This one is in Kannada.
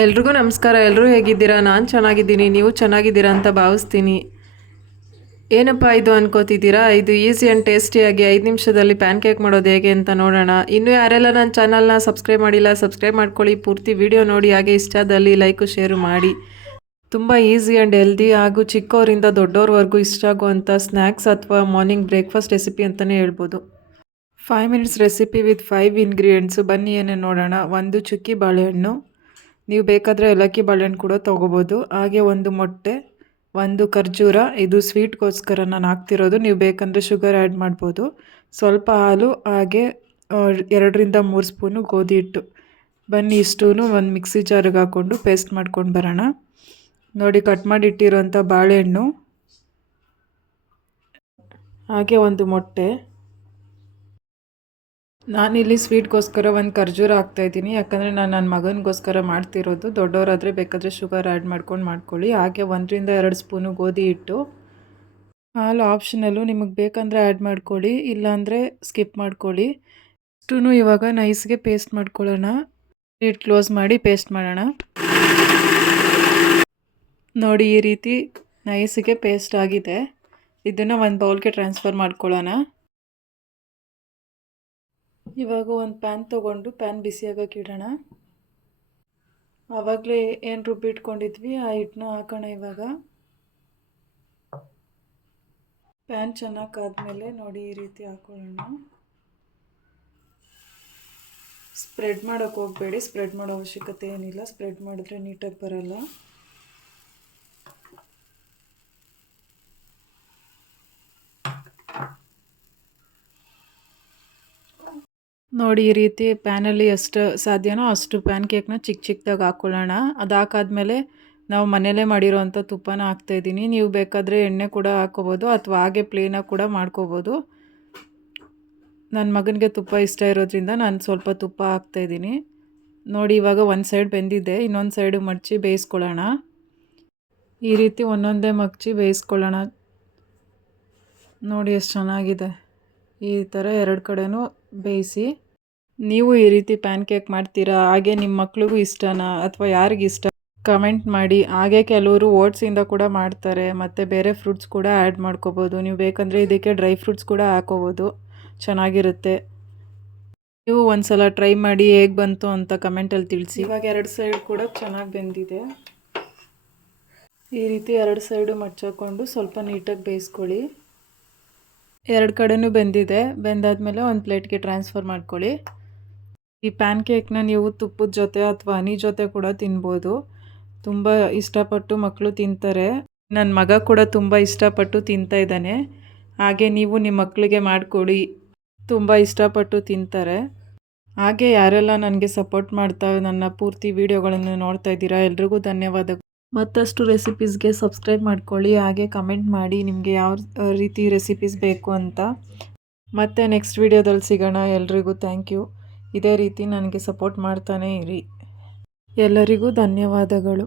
ಎಲ್ರಿಗೂ ನಮಸ್ಕಾರ. ಎಲ್ಲರೂ ಹೇಗಿದ್ದೀರಾ? ನಾನು ಚೆನ್ನಾಗಿದ್ದೀನಿ, ನೀವು ಚೆನ್ನಾಗಿದ್ದೀರಾ ಅಂತ ಭಾವಿಸ್ತೀನಿ. ಏನಪ್ಪ ಇದು ಅನ್ಕೋತಿದ್ದೀರಾ? ಇದು ಈಸಿ ಆ್ಯಂಡ್ ಟೇಸ್ಟಿಯಾಗಿ 5 ನಿಮಿಷದಲ್ಲಿ ಪ್ಯಾನ್ ಕೇಕ್ ಮಾಡೋದು ಹೇಗೆ ಅಂತ ನೋಡೋಣ. ಇನ್ನೂ ಯಾರೆಲ್ಲ ನನ್ನ ಚಾನಲ್ನ ಸಬ್ಸ್ಕ್ರೈಬ್ ಮಾಡಿಲ್ಲ, ಸಬ್ಸ್ಕ್ರೈಬ್ ಮಾಡ್ಕೊಳ್ಳಿ. ಪೂರ್ತಿ ವಿಡಿಯೋ ನೋಡಿ, ಹಾಗೆ ಇಷ್ಟ ಆದಲ್ಲಿ ಲೈಕು ಶೇರು ಮಾಡಿ. ತುಂಬ ಈಸಿ ಆ್ಯಂಡ್ ಹೆಲ್ದಿ ಹಾಗೂ ಚಿಕ್ಕವರಿಂದ ದೊಡ್ಡವ್ರವರೆಗೂ ಇಷ್ಟ ಆಗುವಂಥ ಸ್ನ್ಯಾಕ್ಸ್ ಅಥವಾ ಮಾರ್ನಿಂಗ್ ಬ್ರೇಕ್ಫಾಸ್ಟ್ ರೆಸಿಪಿ ಅಂತಲೇ ಹೇಳ್ಬೋದು. 5 ಮಿನಿಟ್ಸ್ ರೆಸಿಪಿ ವಿತ್ 5 ಇಂಗ್ರೀಡಿಯೆಂಟ್ಸು. ಬನ್ನಿ ಏನೇನು ನೋಡೋಣ. 1 ಚುಕ್ಕಿ ಬಾಳೆಹಣ್ಣು, ನೀವು ಬೇಕಾದರೆ ಏಲಕ್ಕಿ ಬಾಳೆಹಣ್ಣು ಕೂಡ ತೊಗೋಬೋದು. ಹಾಗೆ 1 ಮೊಟ್ಟೆ, 1 ಖರ್ಜೂರ, ಇದು ಸ್ವೀಟ್ಗೋಸ್ಕರ ನಾನು ಹಾಕ್ತಿರೋದು, ನೀವು ಬೇಕಂದರೆ ಶುಗರ್ ಆ್ಯಡ್ ಮಾಡ್ಬೋದು. ಸ್ವಲ್ಪ ಹಾಲು, ಹಾಗೆ 2ರಿಂದ 3 ಸ್ಪೂನು ಗೋಧಿ ಹಿಟ್ಟು. ಬನ್ನಿ ಇಷ್ಟೂ ಒಂದು ಮಿಕ್ಸಿ ಜಾರಿಗೆ ಹಾಕ್ಕೊಂಡು ಪೇಸ್ಟ್ ಮಾಡ್ಕೊಂಡು ಬರೋಣ. ನೋಡಿ, ಕಟ್ ಮಾಡಿ ಇಟ್ಟಿರೋಂಥ ಬಾಳೆಹಣ್ಣು, ಹಾಗೆ 1 ಮೊಟ್ಟೆ. ನಾನಿಲ್ಲಿ ಸ್ವೀಟ್ಗೋಸ್ಕರ 1 ಖರ್ಜೂರ ಹಾಕ್ತಾಯಿದ್ದೀನಿ, ಯಾಕಂದರೆ ನಾನು ನನ್ನ ಮಗನಿಗೋಸ್ಕರ ಮಾಡ್ತಿರೋದು. ದೊಡ್ಡವರಾದರೆ ಬೇಕಾದರೆ ಶುಗರ್ ಆ್ಯಡ್ ಮಾಡ್ಕೊಳ್ಳಿ. ಹಾಗೆ 1ರಿಂದ 2 ಸ್ಪೂನು ಗೋಧಿ ಹಿಟ್ಟು. ಹಾಲು ಆಪ್ಷನಲ್ಲು, ನಿಮಗೆ ಬೇಕಂದರೆ ಆ್ಯಡ್ ಮಾಡ್ಕೊಳ್ಳಿ, ಇಲ್ಲಾಂದರೆ ಸ್ಕಿಪ್ ಮಾಡ್ಕೊಳ್ಳಿ. ಇಷ್ಟೂ ಇವಾಗ ನೈಸ್ಗೆ ಪೇಸ್ಟ್ ಮಾಡ್ಕೊಳ್ಳೋಣ. ಲೀಡ್ ಕ್ಲೋಸ್ ಮಾಡಿ ಪೇಸ್ಟ್ ಮಾಡೋಣ. ನೋಡಿ, ಈ ರೀತಿ ನೈಸ್ಗೆ ಪೇಸ್ಟ್ ಆಗಿದೆ. ಇದನ್ನು ಒಂದು ಬೌಲ್ಗೆ ಟ್ರಾನ್ಸ್ಫರ್ ಮಾಡ್ಕೊಳ್ಳೋಣ. ಇವಾಗ ಒಂದು ಪ್ಯಾನ್ ತೊಗೊಂಡು ಪ್ಯಾನ್ ಬಿಸಿಯಾಗಕ್ಕೆ ಇಡೋಣ. ಆವಾಗಲೇ ಏನು ರುಬ್ಬಿಟ್ಕೊಂಡಿದ್ವಿ ಆ ಹಿಟ್ಟನ್ನ ಹಾಕೋಣ. ಇವಾಗ ಪ್ಯಾನ್ ಚೆನ್ನಾಗಿ ಕಾದ್ಮೇಲೆ ನೋಡಿ ಈ ರೀತಿ ಹಾಕೊಳ್ಳೋಣ. ಸ್ಪ್ರೆಡ್ ಮಾಡೋಕ್ಕೆ ಹೋಗಬೇಡಿ, ಸ್ಪ್ರೆಡ್ ಮಾಡೋ ಅವಶ್ಯಕತೆ ಏನಿಲ್ಲ. ಸ್ಪ್ರೆಡ್ ಮಾಡಿದ್ರೆ ನೀಟಾಗಿ ಬರಲ್ಲ. ನೋಡಿ, ಈ ರೀತಿ ಪ್ಯಾನಲ್ಲಿ ಎಷ್ಟು ಸಾಧ್ಯನೋ ಅಷ್ಟು ಪ್ಯಾನ್ ಕೇಕ್ನ ಚಿಕ್ಕದಾಗಿ ಹಾಕ್ಕೊಳ್ಳೋಣ. ಅದು ಹಾಕಾದ್ಮೇಲೆ ನಾವು ಮನೆಯಲ್ಲೇ ಮಾಡಿರೋವಂಥ ತುಪ್ಪನ ಹಾಕ್ತಾಯಿದ್ದೀನಿ. ನೀವು ಬೇಕಾದರೆ ಎಣ್ಣೆ ಕೂಡ ಹಾಕ್ಕೋಬೋದು, ಅಥವಾ ಹಾಗೆ ಪ್ಲೇನಾಗಿ ಕೂಡ ಮಾಡ್ಕೋಬೋದು. ನನ್ನ ಮಗನಿಗೆ ತುಪ್ಪ ಇಷ್ಟ ಇರೋದ್ರಿಂದ ನಾನು ಸ್ವಲ್ಪ ತುಪ್ಪ ಹಾಕ್ತಾಯಿದ್ದೀನಿ. ನೋಡಿ, ಇವಾಗ ಒಂದು ಸೈಡ್ ಬೆಂದಿದೆ, ಇನ್ನೊಂದು ಸೈಡು ಮಡಚಿ ಬೇಯಿಸ್ಕೊಳ್ಳೋಣ. ಈ ರೀತಿ ಒಂದೊಂದೇ ಮಡಚಿ ಬೇಯಿಸ್ಕೊಳ್ಳೋಣ. ನೋಡಿ ಎಷ್ಟು ಚೆನ್ನಾಗಿದೆ. ಈ ಥರ 2 ಕಡೆನೂ ಬೇಯಿಸಿ. ನೀವು ಈ ರೀತಿ ಪ್ಯಾನ್ ಕೇಕ್ ಮಾಡ್ತೀರಾ? ಹಾಗೆ ನಿಮ್ಮ ಮಕ್ಳಿಗೂ ಇಷ್ಟನಾ ಅಥವಾ ಯಾರಿಗಿಷ್ಟ ಕಮೆಂಟ್ ಮಾಡಿ. ಹಾಗೆ ಕೆಲವರು ಓಟ್ಸಿಂದ ಕೂಡ ಮಾಡ್ತಾರೆ, ಮತ್ತು ಬೇರೆ ಫ್ರೂಟ್ಸ್ ಕೂಡ ಆ್ಯಡ್ ಮಾಡ್ಕೋಬೋದು. ನೀವು ಬೇಕಂದರೆ ಇದಕ್ಕೆ ಡ್ರೈ ಫ್ರೂಟ್ಸ್ ಕೂಡ ಹಾಕೋಬೋದು, ಚೆನ್ನಾಗಿರುತ್ತೆ. ನೀವು ಒಂದು ಸಲ ಟ್ರೈ ಮಾಡಿ ಹೇಗೆ ಬಂತು ಅಂತ ಕಮೆಂಟಲ್ಲಿ ತಿಳಿಸಿ. ಇವಾಗ 2 ಸೈಡ್ ಕೂಡ ಚೆನ್ನಾಗಿ ಬೆಂದಿದೆ. ಈ ರೀತಿ 2 ಸೈಡು ಮಡ್ಚಾಕೊಂಡು ಸ್ವಲ್ಪ ನೀಟಾಗಿ ಬೇಯಿಸ್ಕೊಳ್ಳಿ. 2 ಕಡೆನೂ ಬೆಂದಿದೆ. ಬೆಂದಾದ್ಮೇಲೆ ಒಂದು ಪ್ಲೇಟ್ಗೆ ಟ್ರಾನ್ಸ್ಫರ್ ಮಾಡ್ಕೊಳ್ಳಿ. ಈ ಪ್ಯಾನ್ ಕೇಕ್ನ ನೀವು ತುಪ್ಪದ ಜೊತೆ ಅಥವಾ ಹನಿ ಜೊತೆ ಕೂಡ ತಿನ್ಬೋದು. ತುಂಬ ಇಷ್ಟಪಟ್ಟು ಮಕ್ಕಳು ತಿಂತಾರೆ. ನನ್ನ ಮಗ ಕೂಡ ತುಂಬ ಇಷ್ಟಪಟ್ಟು ತಿಂತಾಯಿದ್ದಾನೆ. ಹಾಗೆ ನೀವು ನಿಮ್ಮ ಮಕ್ಕಳಿಗೆ ಮಾಡಿಕೊಡಿ, ತುಂಬ ಇಷ್ಟಪಟ್ಟು ತಿಂತಾರೆ. ಹಾಗೆ ಯಾರೆಲ್ಲ ನನಗೆ ಸಪೋರ್ಟ್ ಮಾಡ್ತಾ ನನ್ನ ಪೂರ್ತಿ ವೀಡಿಯೋಗಳನ್ನು ನೋಡ್ತಾ ಇದ್ದೀರಾ, ಎಲ್ರಿಗೂ ಧನ್ಯವಾದಗಳು. ಮತ್ತಷ್ಟು ರೆಸಿಪೀಸ್ಗೆ ಸಬ್ಸ್ಕ್ರೈಬ್ ಮಾಡ್ಕೊಳ್ಳಿ. ಹಾಗೆ ಕಮೆಂಟ್ ಮಾಡಿ ನಿಮಗೆ ಯಾವ ರೀತಿ ರೆಸಿಪೀಸ್ ಬೇಕು ಅಂತ. ಮತ್ತೆ ನೆಕ್ಸ್ಟ್ ವೀಡಿಯೋದಲ್ಲಿ ಸಿಗೋಣ. ಎಲ್ರಿಗೂ ಥ್ಯಾಂಕ್ ಯು. ಇದೇ ರೀತಿ ನನಗೆ ಸಪೋರ್ಟ್ ಮಾಡ್ತಾನೇ ಇರಿ. ಎಲ್ಲರಿಗೂ ಧನ್ಯವಾದಗಳು.